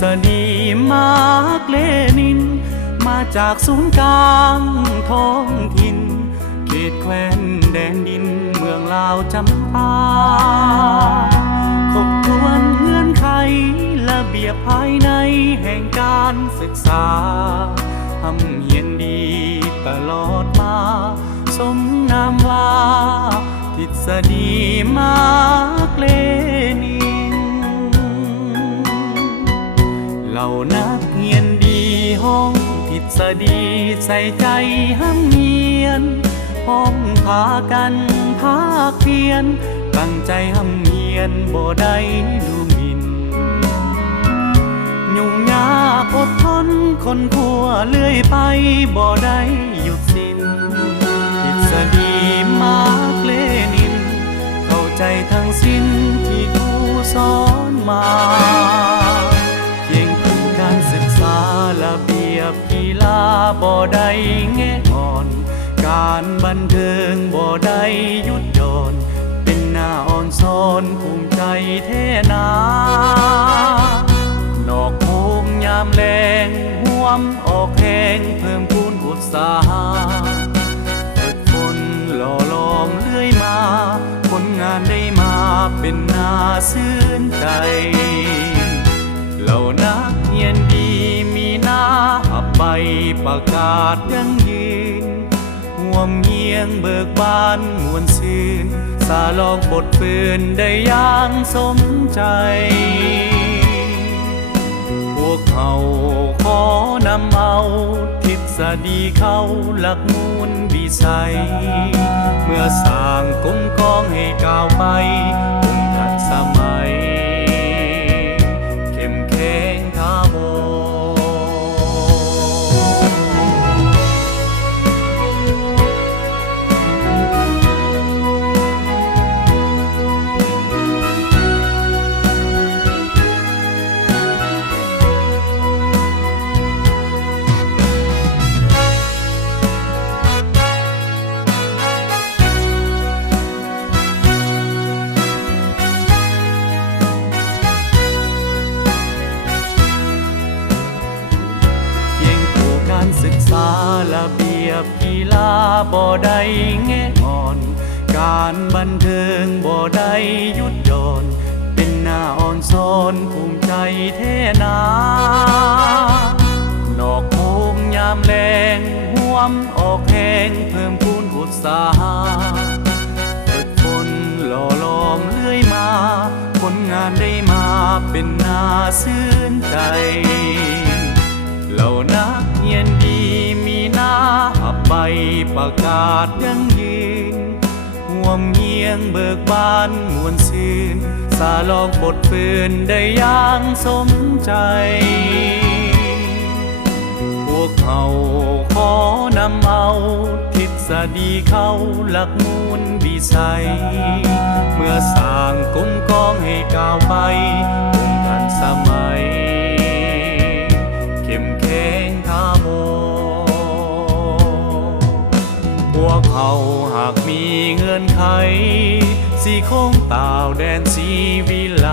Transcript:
ษฎีมาร์กเลนินมาจากศูนย์กลางท้องถิ่นเขตแคว้นแดนดินเมืองลาวจำปาครบถ้วนเงื่อนไขระเบียบภายในแห่งการศึกษาทำเฮียนดีตลอดมาสมนามว่าทฤษฎีมาร์กเลนินเหล่านักเรียนดีห้องทฤษฎีใส่ใจห้ำเฮียนพ้องพากันภาคเพียรตั้งใจห้ำเฮียนบ่ได้ดูหมิ่นยุ่งยากอดทนคนทั่วเลื่อยไปบ่ได้หยุดสิ้นทฤษฎีมาร์กเลนินเข้าใจทั้งสิ้นที่ครูสอนมาเพียงผู้การศึกษาระเบียบกีฬาบ่ได้แงะอ่อนการบันเทิงบ่ได้หยุดหย่อนเป็นหน้าอ่อนซ้อนภูมิใจแท้นานอกโพงยามแรงห่วมออกแหงเพิ่มพูนอุตสาหะฝึกฝนหล่อหลอมเรื่อยมาผลงานได้มาเป็นน่าชื่นใจเหล่านักเรียนดีมีหน้าอับใบประกาศยั่งยืนห่วมเยียงเบิกบานมวลซื่นสาลองบทฝืนได้อย่างสมใจพวกเขาขอนำเอาทฤษฎีเข้าหลักมูลวิสัยเมื่อสร้างกลมกองให้ก้าวไปองค์ทันสมัยเข้มแข็งถาวรศึกษาระเบียบกีฬาบ่ได้แงะอ่อนการบันเทิงบ่ได้หยุดหย่อนเป็นหน้าอ่อนซ้อนภูมิใจแท้นานอกโพงยามแรงห่วมออกแหงเพิ่มพูนอุตสาหะฝึกฝนหล่อหลอมเรื่อยมาผลงานได้มาเป็นน่าชื่นใจเหล่านักเรียนดีมีหน้าอับใบประกาศยั่งยืนห่วมเยียงเบิกบานมวลซื่นสาลองบทฝืนได้อย่างสมใจพวกเขาขอนำเอาทฤษฎีเข้าหลักมูลวิสัยเมื่อสร้างกลมกองให้ก้าวไปองค์ทันสมัยเข้มแข็งถาวรพวกเขาหากมีเงื่อนไขสิคงต่าวแดนสีวิไล